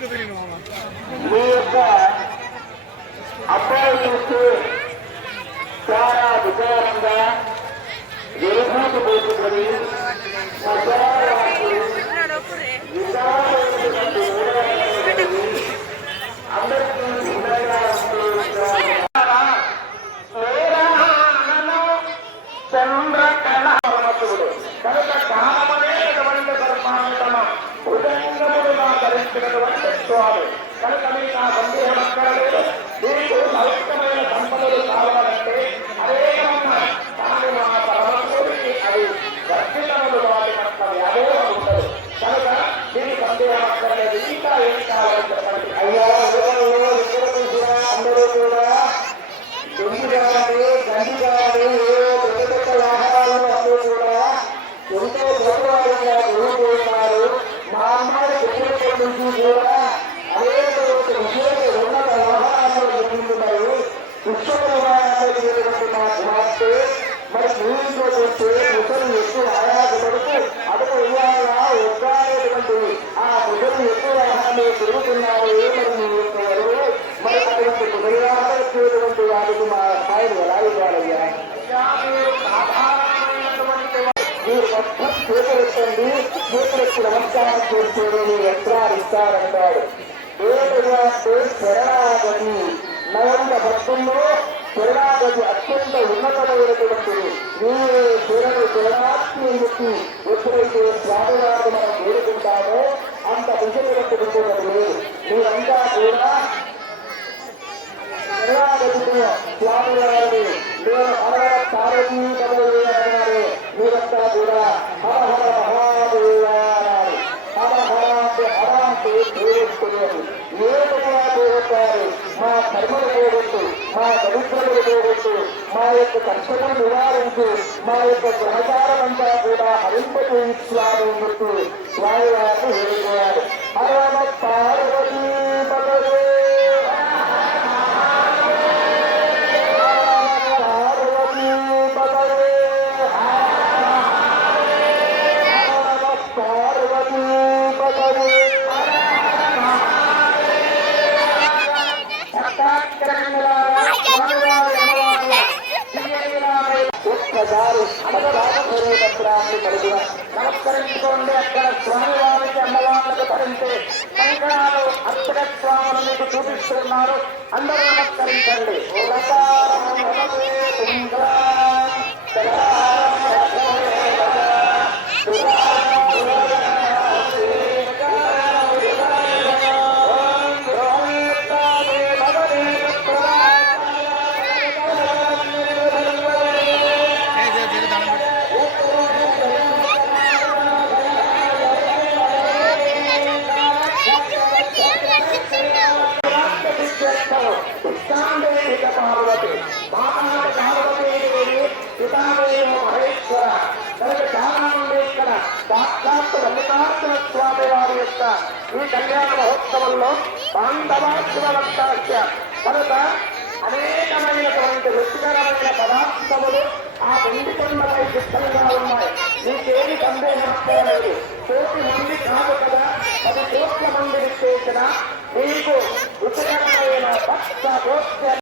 మీ యొక్క అబ్బాయి చూస్తే చాలా విచారంగా ఎరుభూతి పోతుంది. అందరికీ చంద్రకళావనతుడు కనుక కామనేటువంటి పరమాత్మ హృదయంగములుగా ధరించినటువంటి స్వామి కనుక మీకు ఆ సందేహం అక్కడ లేదు. మీకు లౌకికమైన సంపదలు కావాలంటే అనేకమైన కానీ మా పరమశివుడికి అది వర్షితములు వాటి పట్ల వ్యాధులు ఉండదు. కనుక దీని సందేహం అక్కడ లేదు. ఇంకా ఏం కావాలని చెప్పండి. అయ్యా అందరూ కూడా దొంగి కావాలి, గండి కావాలి, పెద్ద పెద్ద వాహనాలను అందరూ కూడా ఎంతో గౌరవంగా ఎదుర్కొంటున్నారు. మా అమ్మాయి ఎదుర్కొన్న నుంచి కూడా అనేక ఉన్నత వాహనాలు ఎదుర్కొంటున్నారు. పుష్పమైనటువంటి మా కుమార్తె మరి నీటిలో చూస్తే ముసలి ఎక్కువ ఆయాసపడుతూ అడుగు ఇవ్వాలా ఒక్కనేటువంటి ఆ ముసలి ఎక్కువ వాహనాలు తిరుగుతున్నారు. మరి మీ యొక్క ఎవరు మరి అటువంటి హృదయాలు వచ్చేటువంటి వారికి మా అమ్మాయిని ఎలా ఇవ్వాలయ్యా? మీరు మొత్తం చేతులెత్తండి, చేతులెత్తి నమస్కారం చేస్తే మీరు వస్త్రాలు ఇస్తారంటాడు. ఏడుగా శరణాగతి నవంద భక్తుల్లో శరణాగతి అత్యంత ఉన్నతమైనటువంటిది. మీరే శరణార్థి అని చెప్పి ఎప్పుడైతే స్వామివారు మనం వేడుకుంటామో అంత విజయవంతుడు లేదు. మీరంతా కూడా శరణాగతిని స్వామివారిని నేను హర పార్వతీ కదలన్నారు. మీరంతా కూడా హర హర మహాదేవారు హర హరాంటి హరాంటి పేరుకునేది ఏడుగా పోగొట్టారు. మా కర్మలు పోగొట్టు, మా దరిద్రములు పోగొట్టు, మా యొక్క కష్టములు నివారించు, మా యొక్క గ్రహచారం అంతా కూడా హరింపజేయించాలని చెప్పి స్వామివారిని వేడుకోవాలి. హర పార్వతీ పదవే ఒక్కసారి పత్రాన్ని కలిగిన నమస్కరించుకోండి. అక్కడ స్వామివారికి అమ్మవారికి ధరించే కంకణాలు అక్కడ స్వాములు మీకు చూపిస్తున్నారు. అందరూ నమస్కరించండి. పార్వతి మహేశ్వర కనుక చాలా మంది ఇక్కడ సాక్షాత్ మల్లికార్జున స్వామి వారి యొక్క ఈ కళ్యాణ మహోత్సవంలో బాంధవాశ్వరవత్తాస్య కనుక అనేకమైనటువంటి రుచికరమైన పదార్థములు ఆ వెండి కొండపై సిద్ధంగా ఉన్నాయి. మీకేమి సందేహం లేదు. 1,000,000 మంది కాదు కదా, 10 కోట్ల మంది విశేషణ మీకు రుచికరమైన భక్త